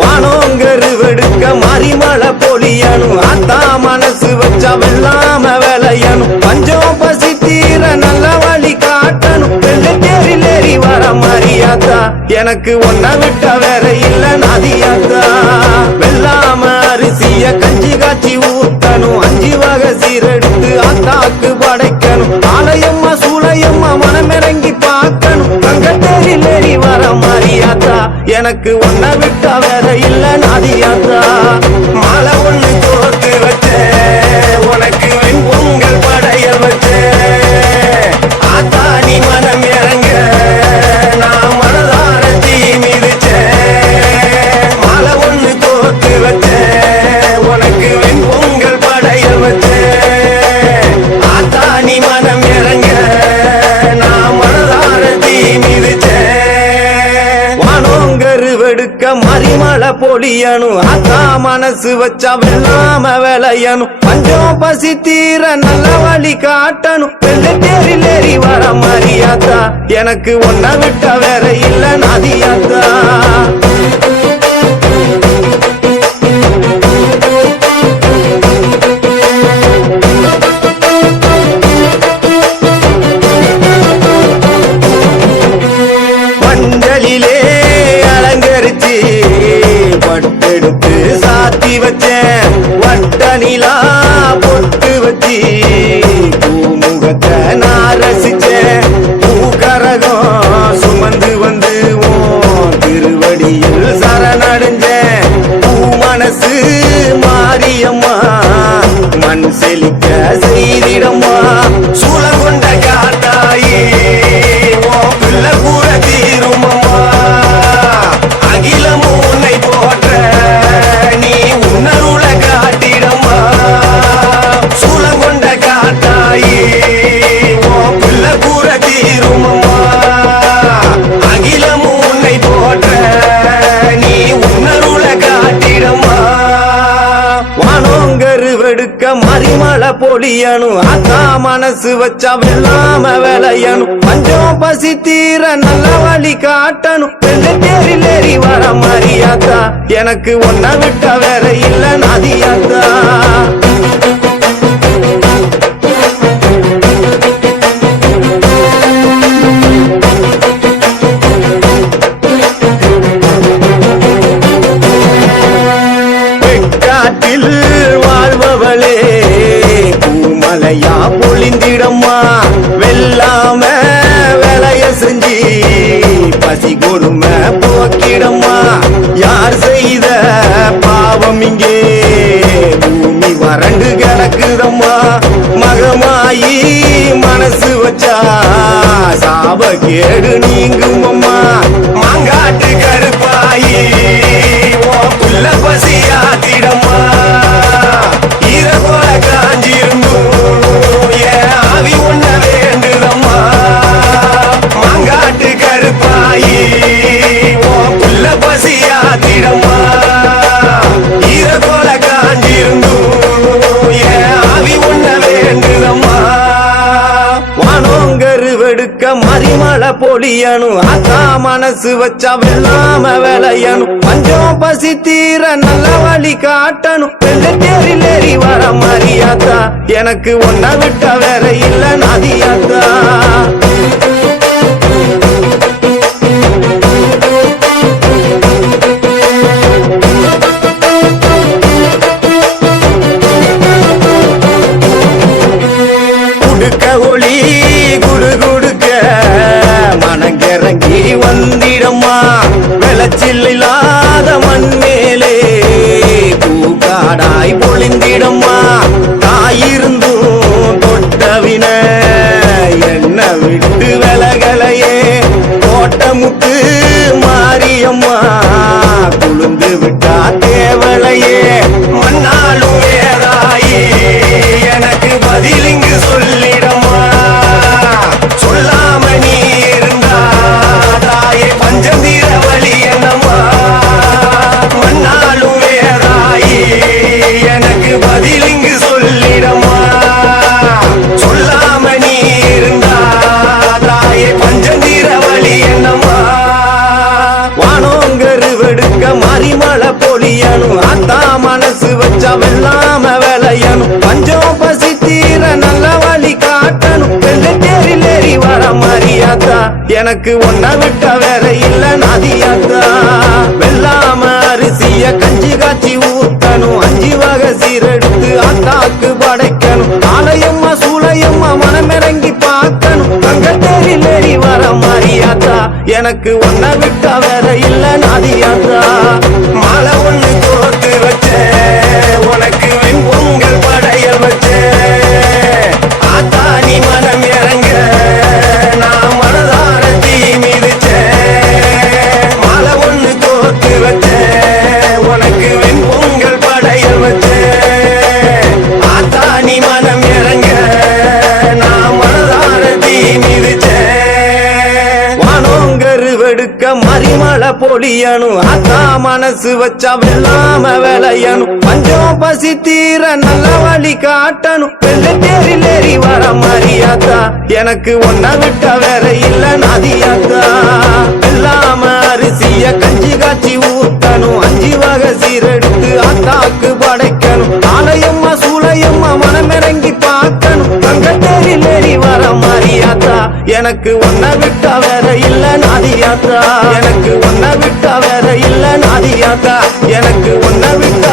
வானோங்கருவெடுக்க மறிமலை பொழியணும் அத்தா மனசு வச்சா வெள்ளாம விளையணும் பஞ்சம் பசி தீர நல்ல வழி காட்டணும் வெள்ளத்தேரில் ஏறி வர மரியாதா எனக்கு ஒன்ன விட்ட வேற இல்ல நதியாத்தா வெள்ளாம அரிசிய கஞ்சி காய்ச்சி ஊத்தணும் 5 வகை சீரெடுத்து அத்தாக்கு படைக்கணும் ஆலயம்மா சூளையம்மா மனமிறங்கி பார்க்கணும் தங்கத்தேரில் ஏறி வர மரியாதா எனக்கு ஒன்ன விட்ட வேற இல்ல நதியாத்தா மாலை ஒண்ணு கோர்த்து வச்சேன் உனக்கு வெண்பொங்கல் படைய வச்சேன் ஆத்தா நீ மனம் இறங்க நான் மனதார தீ மிதிச்சேன் மாலை ஒண்ணு கோர்த்து வச்சேன் உனக்கு வெண்பொங்கல் படைய வச்சேன் ஆத்தா நீ மனம் இறங்க நான் மனதார தீ மிதிச்சேன் வானோங்கருவெடுக்க மறிமலை பொழியணும் அத்தா மனசு வச்சா வெள்ளாம விளையணும் பஞ்சம் பசி தீர நல்ல வழி காட்டணும் வெள்ளத்தேரில் ஏறி வர மரியாதா எனக்கு ஒன்ன விட்ட வேற இல்ல நதியாத்தா மஞ்சளிலே அலங்கரிச்சு பட்டெடுத்து சாத்தி வச்சேன் வட்ட நிலா பொட்டு வச்சு பூமுகத்தை நான் ரசிச்சேன் பூகரகம் சுமந்து வந்து திருவடியில் சரணடைஞ்சேன் பூ மனசு மாரியம்மா மண் செழிக்க செய்திடம்மா சூழல் கொண்ட காட்டாயே பிள்ளை கூற தீருமம்மா அகிலமும் உன்னை போற்ற நீ உன்னருள காட்டிடம்மா சூழல் கொண்ட காட்டாயே பிள்ளை கூற தீருமம்மா அகிலமும் உன்னை போற்ற நீ உன்னருள காட்டிடம்மா வானோங்கருவெடுக்க மறிமலை பொழியணும் அத்தா மனசு வச்சா வெள்ளாம விளையணும் பஞ்சம் பசி தீர நல்ல வழி காட்டணும் வெள்ளத்தேரில் ஏறி வர மரியாதா எனக்கு ஒன்ன விட்ட வேற இல்ல நதியாத்தா காட்டில் வாழ்பவளே பூமலையா பொழிந்திடம்மா வெள்ளாம வேலைய செஞ்சு பசி கொடுமை போக்கிடம்மா யார் செய்த பாவம் இங்கே பூமி வறண்டு கிடக்குதம்மா மகமாயி மனசு வச்சா சாப கேடு நீங்குமம்மா மாங்காட்டு கருப்பாயி புள்ள பசியாத்திடம்மா ஈர போல காஞ்சிருந்தும் என் ஆவி உண்ண வேண்டுதம்மா மாங்காட்டு கருப்பாயி புள்ள பசியாத்திடம்மா ஈர போல காஞ்சிருந்தும் என் ஆவி உண்ண வேண்டுதம்மா வானோங்கருவெடுக்க மறிமலை பொழியணும் அத்தா மனசு வச்சா வெள்ளாம விளையணும் பஞ்சம் பசி தீர நல்ல வழி காட்டணும் வெள்ளத்தேரில் ஏறி வர மரியாதா எனக்கு ஒன்ன விட்ட வேற இல்ல நதியாத்தா குடுக்க ஒளி குடு குடுக்க மனங்கிறங்கி வந்திடம்மா விளைச்சில் இல்லாத மண் மேலே பூக்காடாய் பொழிந்திடம்மா தாயிருந்தும் தொட்டவின என்ன விட்டு விலகலையே கோட்டமுத்து மாரியம்மா குளுந்து விட்டா தேவலையே மண்ணாலும் வேறாயி எனக்கு பதில் இங்கு சொல்லிடம்மா சொல்லாம நீ இருந்தா தாயே பஞ்சந்தீர வழி என்னம்மா மண்ணாலும் வேறாயி எனக்கு பதில் இங்கு சொல்லிடம்மா சொல்லாம நீ இருந்தா தாயே பஞ்சந்தீர வழி என்னம்மா எனக்கு ஒன்ன விட்ட வேற இல்ல நாதியாத்தா வெள்ளாம அரிசிய கஞ்சி காய்ச்சி ஊத்தணும் 5 வகை சீரெடுத்து ஆத்தாக்கு படைக்கணும் ஆலயம்மா சூளையம்மா மனமிறங்கி பார்க்கணும் தங்கத்தேரில் ஏறி வர மாரியாத்தா எனக்கு ஒன்ன விட்ட வேற இல்ல நாதியாத்தா மாலை ஒண்ணு கோர்த்து வச்சேன் உனக்கு வெண்பொங்கல் படையல் வச்சேன் ஆத்தா நீ மனம் இறங்க நான் மனதார தீ மிதிச்சேன் மாலை ஒண்ணு கோர்த்து வச்சேன் உனக்கு வெண்பொங்கல் படையல் வச்சேன் ஆத்தா நீ மனம் இறங்க நான் மனதார தீ மிதிச்சேன் வானோங்கரு வெடுக்க மறிமலை பொழியணும் ஆத்தா மனசு வச்சா வெள்ளாம விளையணும் பஞ்சம் பசி தீர நல்ல வழி காட்டணும் வெள்ளத்தேரில் ஏறி வர மாரியாத்தா எனக்கு ஒன்ன விட்ட வேற இல்ல நாதியாத்தா வெள்ளாம அரிசிய கஞ்சி காய்ச்சி ஊத்தணும் 5 வகை சீரெடுத்து ஆத்தாக்கு படைக்கணும் ஆலயம்மா சூளையம்மா மனமிறங்கி பார்க்கணும் தங்கத்தேரில் ஏறி வர மாரியாத்தா எனக்கு ஒன்ன விட்ட வேற இல்ல நாதியாத்தா எனக்கு ஒன்ன விட்ட வேற இல்ல நாதியாத்தா எனக்கு ஒன்ன விட்ட